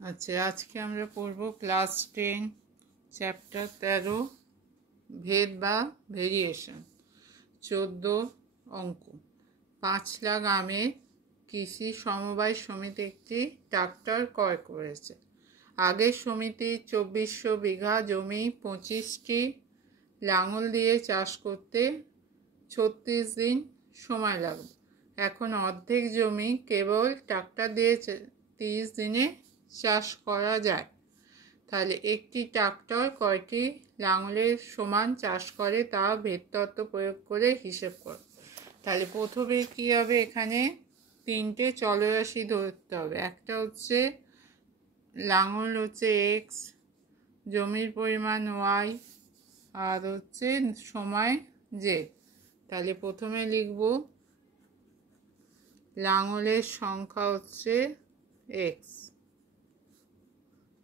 আচ্ছা, আজকে আমরা পড়ব ক্লাস 10 চ্যাপ্টার 13 ভেদ বা ভেরিয়েশন 14 অঙ্ক। 5 লাখ আমের কৃষি সমবায় সমিতি একটি ট্রাক্টর ক্রয় করেছে। আগের সমিতি 2400 বিঘা জমি 25টি লাঙল দিয়ে চাষ করতে 36 দিন সময় লাগবে। এখন অর্ধেক জমি কেবল ট্রাক্টর দিয়ে 30 দিনে চাষ করা যায়। তাহলে একটি ট্রাক্টর কয়টি লাঙলের সমান চাষ করে তা ভেদ তত্ত্ব প্রয়োগ করে হিসেব কর। তাহলে প্রথমে কী হবে, এখানে তিনটে চলরাশি ধরতে হবে। একটা হচ্ছে লাঙল হচ্ছে এক্স, জমির পরিমাণ ওয়াই, আর হচ্ছে সময় জেড। তাহলে প্রথমে লিখব লাঙলের সংখ্যা হচ্ছে এক্স,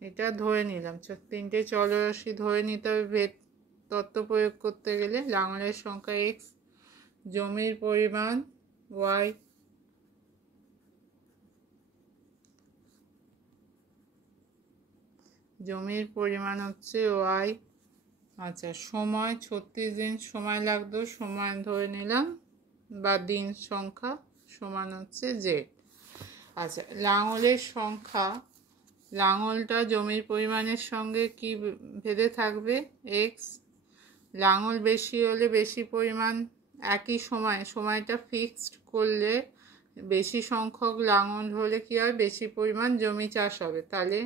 এটা ধরে নিলাম। তিনটে চলরাশি ধরে নিতে হবে ভেদ তত্ত্ব প্রয়োগ করতে গেলে। লাঙলের সংখ্যা এক্স, জমির পরিমাণ ওয়াই, জমির পরিমাণ হচ্ছে ওয়াই। আচ্ছা, সময় 36 দিন সময় লাগতো, সময় ধরে নিলাম, বা দিন সংখ্যা সমান হচ্ছে জেড। আচ্ছা, লাঙলের সংখ্যা, লাঙলটা জমির পরিমাণের সঙ্গে কি ভেদে থাকবে? এক্স। লাঙল বেশি হলে বেশি পরিমাণ, একই সময়টা ফিক্সড করলে বেশি সংখ্যক লাঙল হলে কি হয়, বেশি পরিমাণ জমি চাষ হবে। তাহলে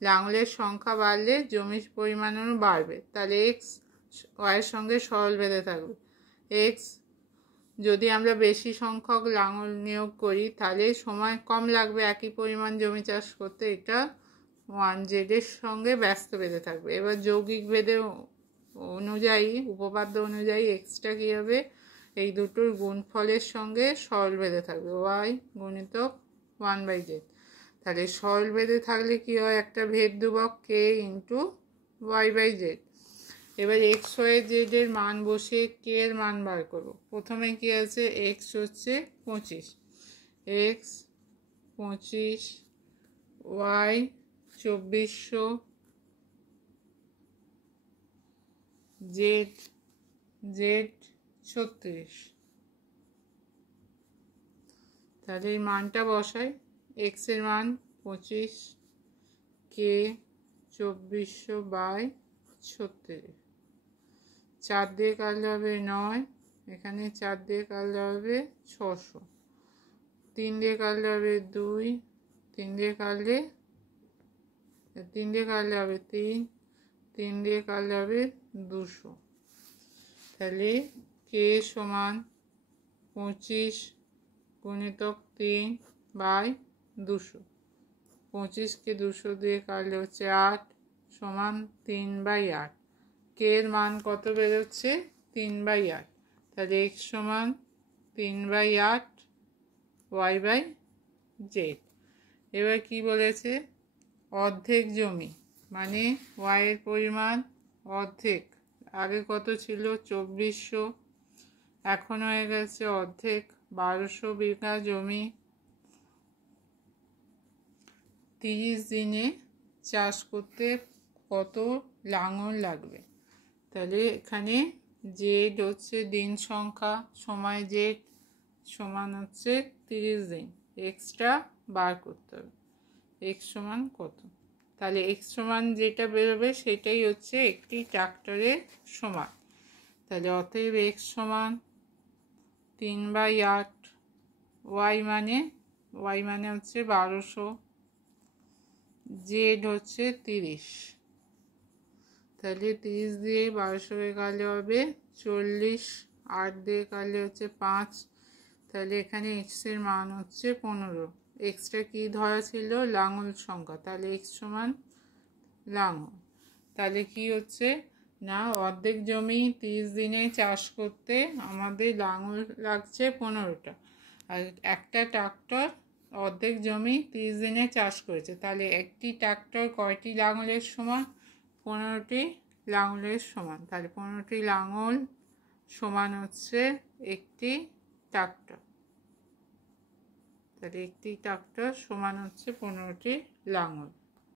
লাঙলের সংখ্যা বাড়লে জমির পরিমাণও বাড়বে। তাহলে এক্স ওয়াইয়ের সঙ্গে সরল বেঁধে থাকবে। এক্স, যদি আমরা বেশি সংখ্যক লাঙল নিয়োগ করি তাহলে সময় কম লাগবে একই পরিমাণ জমি চাষ করতে, এটা 1 জেডের সঙ্গে ব্যস্ত বেঁধে থাকবে। এবার যৌগিক ভেদে অনুযায়ী, উপপাদ্য অনুযায়ী এক্সটা কী হবে, এই দুটোর গুণফলের সঙ্গে সরল বেঁধে থাকবে, ওয়াই গুণিতক 1/z। তাহলে সরল বেঁধে থাকলে কি হয়, একটা ভেদ ধ্রুবক কে ইন্টু y/z। এবার এক্স ওয়াই জেডের মান বসিয়ে কে এর মান বার করবো। প্রথমে কি আছে, এক্স হচ্ছে 25, এক্স 25, ওয়াই 2400, জেড 36। তাহলে এই মানটা বসাই, এক্স এর মান 25, কে 2400/36। 4 দিয়ে কাটলে হবে 9, এখানে 4 দিয়ে কাটলে হবে 600, 3 দিয়ে কাটলে হবে 2, 3 দিয়ে কাটলে হবে 3, 3 দিয়ে কাটলে হবে 200। তাহলে কে সমান 25 গুণিতক 3/200। 25কে 200 দিয়ে কাটলে হচ্ছে 8 সমান 3/8। কে এর মান কত বেরোচ্ছে, 3/8। তাহলে এক্স সমান 3/8 y/z। এবার কি বলেছে, অর্ধেক জমি মানে ওয়াইয়ের পরিমাণ অর্ধেক। আগে কত ছিল, 2400, এখন হয়ে গেছে অর্ধেক, 1200 বিঘা জমি 30 দিনে চাষ করতে কত লাঙল লাগবে। তাহলে এখানে জেড হচ্ছে দিন সংখ্যা, সময় জেড সমান হচ্ছে 30 দিন, এক্সট্রা বার করতে হবে। এক্স সমান কত, তাহলে এক্স সমান যেটা বেরোবে সেটাই হচ্ছে একটি ট্রাক্টরের সমান। তাহলে অতএব এক্স সমান 3/8, ওয়াই মানে হচ্ছে 1200, জেড হচ্ছে 30। তাহলে 30 দিয়ে 1200-কে কাটলে হবে 40, 8 দিয়ে কাটলে হচ্ছে 5। তাহলে এখানে এক্স এর মান হচ্ছে 15। এক্সটা কি ধরা ছিল, লাঙল সংখ্যা, তাহলে এক্স সমান লাঙল। তাহলে কি হচ্ছে না, অর্ধেক জমি 30 দিনে চাষ করতে আমাদের লাঙল লাগছে 15টা, আর একটা ট্রাক্টর অর্ধেক জমি 30 দিনে চাষ করেছে। তাহলে একটি ট্রাক্টর কয়টি লাঙলের সমান, 15টি লাঙলের সমান। তাহলে 15টি লাঙল সমান হচ্ছে একটি ট্রাক্টর। তাহলে একটি ট্রাক্টর সমান হচ্ছে 15টি লাঙল।